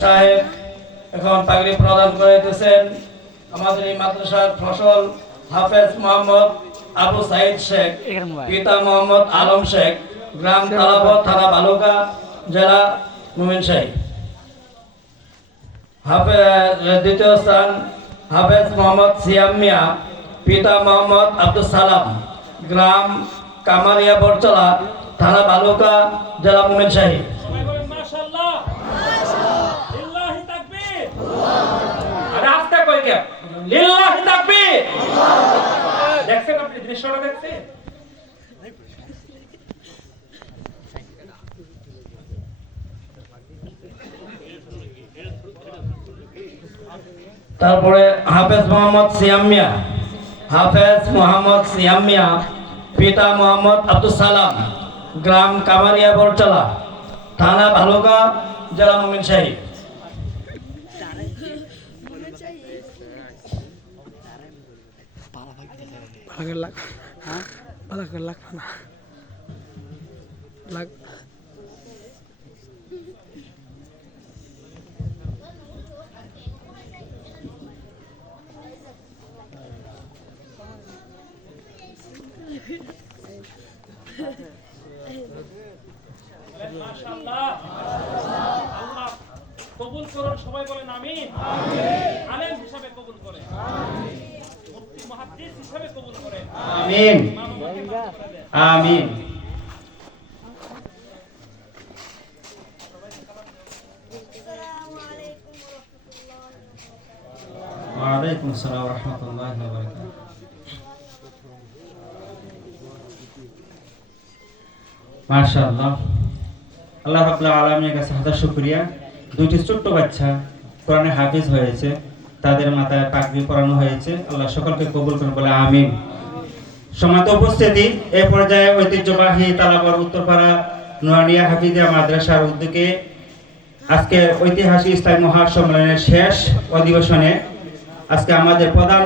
সাহেব এখন পাগড়ি প্রদান করাইতেছেন। আমাদের এই মাদ্রাসার ফসল হাফেজ মোহাম্মদ আবু সাইদ শেখ, পিতা মোহাম্মদ আলম শেখ, গ্রাম তালাবত, থানা বালুকা, জেলা মুমিনশাহী। দ্বিতীয় স্থান হাফেজ মোহাম্মদ সিয়াম মিয়া, পিতা মোহাম্মদ আব্দুল সালাম, গ্রাম কামারিয়া বরচলা, থানা বালুকা, জেলা মুমিনশাহী। দেখছেন আপনি দৃশ্যটা দেখছেন? তারপরে হাফেজ মোহাম্মদ সিয়াম মিয়া, হাফেজ মোহাম্মদ সিয়াম মিয়া, পিতা মোহাম্মদ আব্দুল সালাম, গ্রাম কামারিয়া বরচলা, থানা বালুকা, জেলা মুমিনশাহী। মাশাআল্লাহ, আল্লাহ কবুল করুন, সবাই বলেন আমিন। আলেম হিসাবে কবুল করেন, মুফতি মুহাদ্দিস হিসাবে কবুল করেন, আমিন আমিন। ওয়া আলাইকুম আসসালাম ওয়া রাহমাতুল্লাহি ওয়া বারাকাতুহু। মাশাআল্লাহ, আল্লাহ রাব্বুল আলামিনের কাছে হাজার শুকরিয়া। দুইটি ছোট্ট বাচ্চা কোরআনে হাফেজ হয়েছে, তাদের মাথায় পাগড়ি পরানো হয়েছে। আল্লাহ সকলকে কবুল করুন বলে আমিন। সম্মানিত উপস্থিতি, এই পর্যায়ে ঐতিহ্যবাহী তালাবর উত্তরপাড়া নুরানিয়া হাফিজিয়া মাদ্রাসার উদ্যোগে আজকে ঐতিহাসিক ইসলামী মহাসম্মেলনের শেষ অধিবেশনে আজকে আমাদের প্রধান